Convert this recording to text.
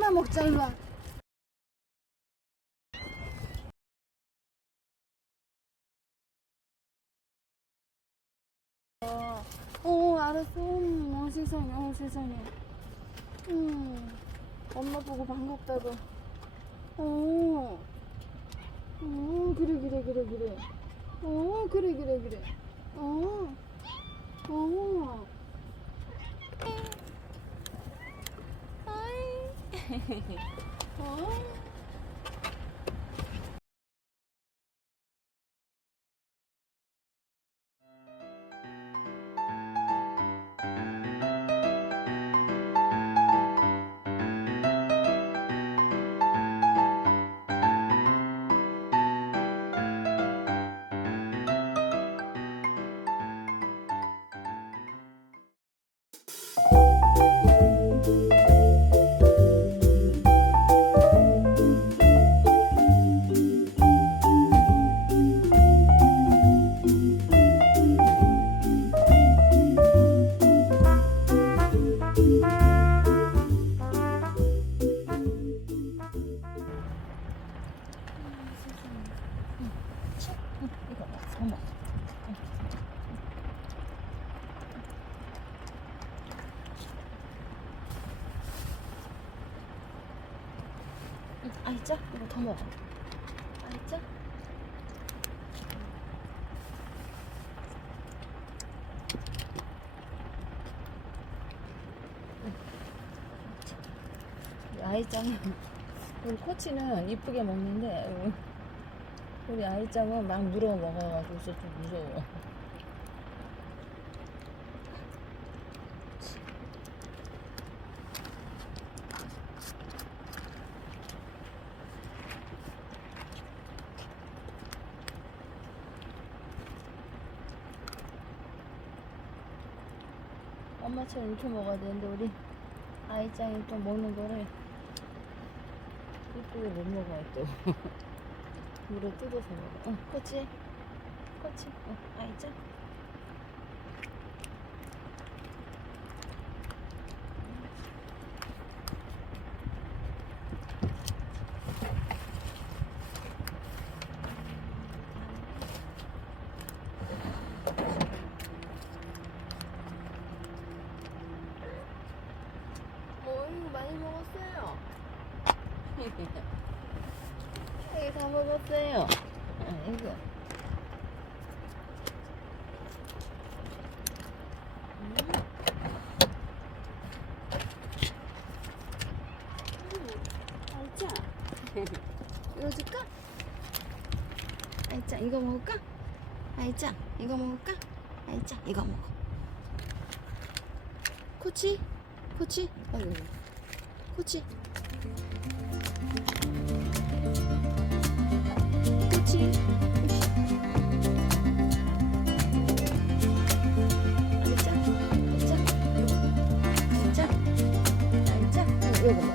자, 일로 와. 어, 알았어. 어, 세상에, 어, 세상에. 음, 엄마 보고 반갑다고. 어, 어, 그래, 그래, 그래, 그래. 어, 그래, 그래, 그래. 어, 어. 어. 응, 아이자 이거 더 먹어. 아이자. 아이짱은 우리 코치는 이쁘게 먹는데 우리 아이짱은 막 물어 먹어가지고 좀 무서워. 엄마처럼 이렇게 먹어야 되는데 우리 아이짱이 또 먹는 거를 이쁘게 못 먹어요 또. 물에 뜯어서 먹어. 응, 그치? 그치? 응, 아이자. 어이, 많이 먹었어요. 여기 다 먹었어요. 아이짱. 이거 줄까? 아이짱, 이거 먹을까? 아이짱, 이거 먹을까? 아이짱, 이거 먹어. 코치? 코치? 아이고. 아이짱, 아이짱, 아이짱, 이거